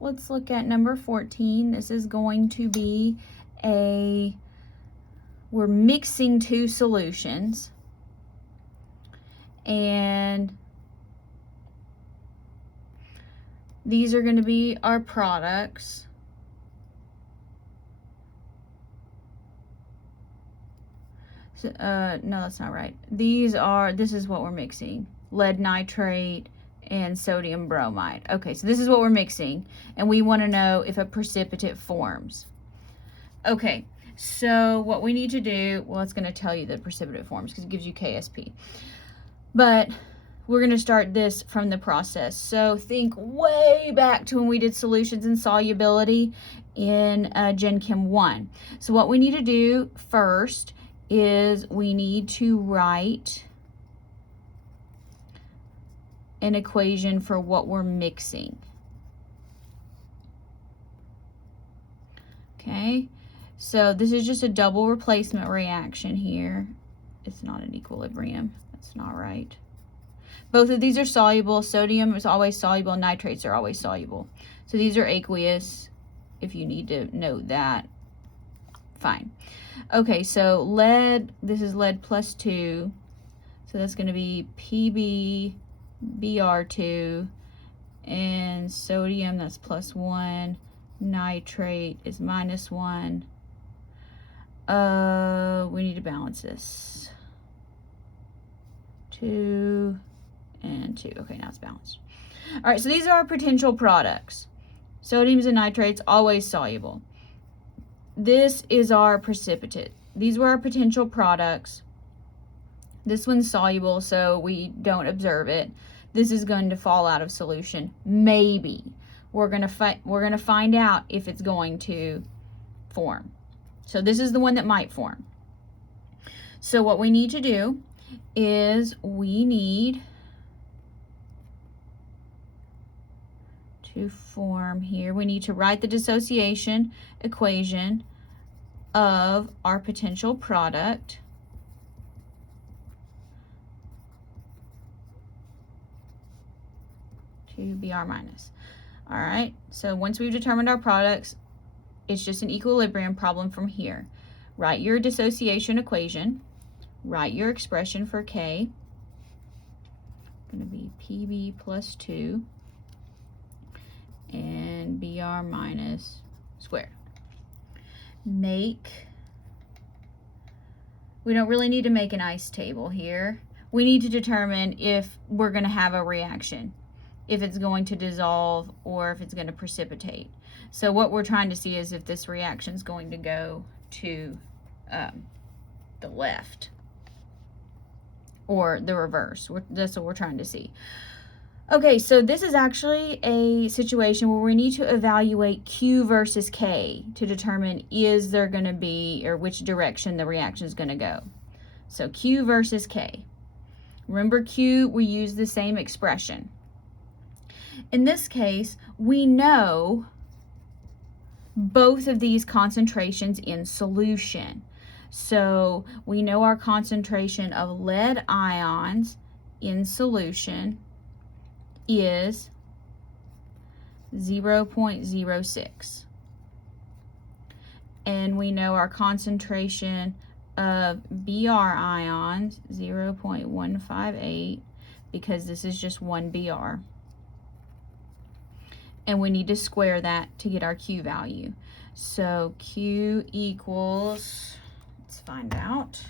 let's look at number 14. This is going to be we're mixing two solutions. And these are going to be our products. So, no, that's not right. This is what we're mixing. Lead nitrate and sodium bromide. Okay, so this is what we're mixing, and we want to know if a precipitate forms. Okay, so what we need to do, well, it's going to tell you the precipitate forms because it gives you KSP. But we're going to start this from the process. So think way back to when we did solutions and solubility in Gen Chem 1. So what we need to do first is we need to write an equation for what we're mixing. Okay, so this is just a double replacement reaction here. It's not an equilibrium. That's not right. Both of these are soluble. Sodium is always soluble. Nitrates are always soluble. So these are aqueous, if you need to note that. Fine. Okay, so lead, this is lead plus 2. So that's going to be PbBr2. And sodium, that's plus 1. Nitrate is minus 1. We need to balance this. 2 and 2. Okay, now it's balanced. All right, so these are our potential products. Sodiums and nitrates, always soluble. This is our precipitate. These were our potential products. This one's soluble, so we don't observe it. This is going to fall out of solution. Maybe. We're gonna find out if it's going to form. So this is the one that might form. So what we need to do is we need to form here. We need to write the dissociation equation of our potential product. To Br minus. All right, so once we've determined our products, it's just an equilibrium problem from here. Write your dissociation equation. Write your expression for K. Going to be Pb plus 2 and Br minus squared. We don't really need to make an ice table here. We need to determine if we're going to have a reaction, if it's going to dissolve or if it's going to precipitate. So what we're trying to see is if this reaction is going to go to the left or the reverse. That's what we're trying to see. Okay, so this is actually a situation where we need to evaluate Q versus K to determine is there going to be, or which direction the reaction is going to go. So Q versus K. Remember Q, we use the same expression. In this case, we know both of these concentrations in solution. So we know our concentration of lead ions in solution is 0.06. And we know our concentration of Br ions, 0.158, because this is just 1 Br. And we need to square that to get our Q value. So Q equals, let's find out.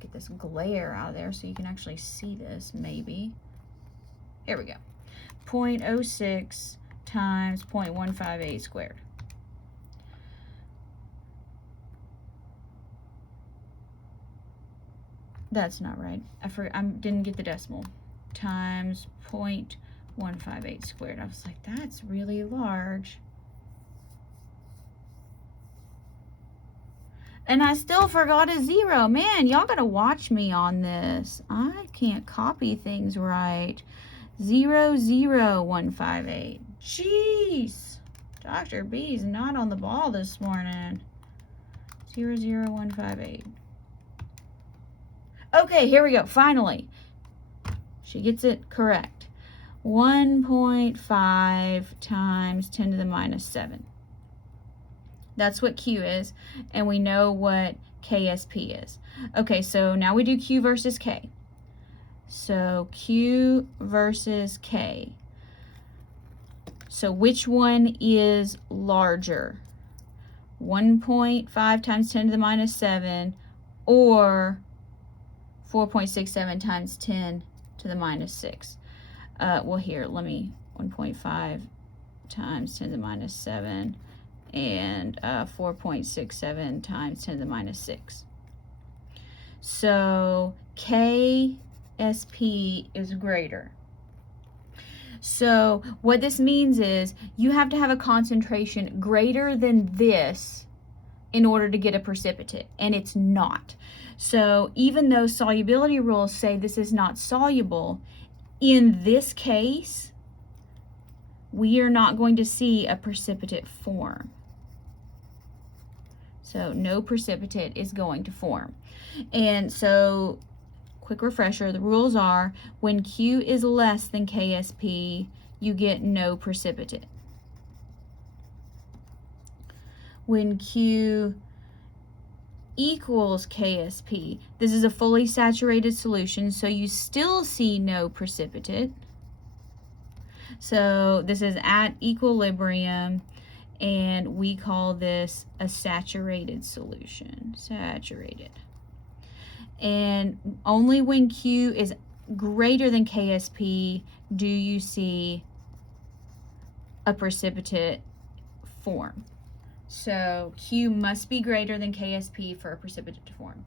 Get this glare out of there so you can actually see this, maybe. Here we go. 0.06 times 0.158 squared. That's not right. I didn't get the decimal. Times 0.158 squared. I was like, that's really large. And I still forgot a 0. Man, y'all gotta watch me on this. I can't copy things right. 0.0158. Jeez. Dr. B's not on the ball this morning. 0.0158. Okay, here we go. Finally. She gets it correct. 1.5 times 10 to the minus 7. That's what Q is, and we know what KSP is. Okay, so now we do Q versus K. So Q versus K. So which one is larger? 1.5 times 10 to the minus 7 or 4.67 times 10 to the minus 6? Well, here, let me, 1.5 times 10 to the minus 7 and 4.67 times 10 to the minus 6. So KSP is greater. So what this means is you have to have a concentration greater than this in order to get a precipitate, and it's not. So even though solubility rules say this is not soluble, in this case, we are not going to see a precipitate form. So no precipitate is going to form. And so, quick refresher, the rules are when Q is less than KSP, you get no precipitate. When Q equals KSP, this is a fully saturated solution, so you still see no precipitate. So this is at equilibrium, and we call this a saturated solution. Saturated. And only when Q is greater than KSP do you see a precipitate form. So Q must be greater than KSP for a precipitate to form.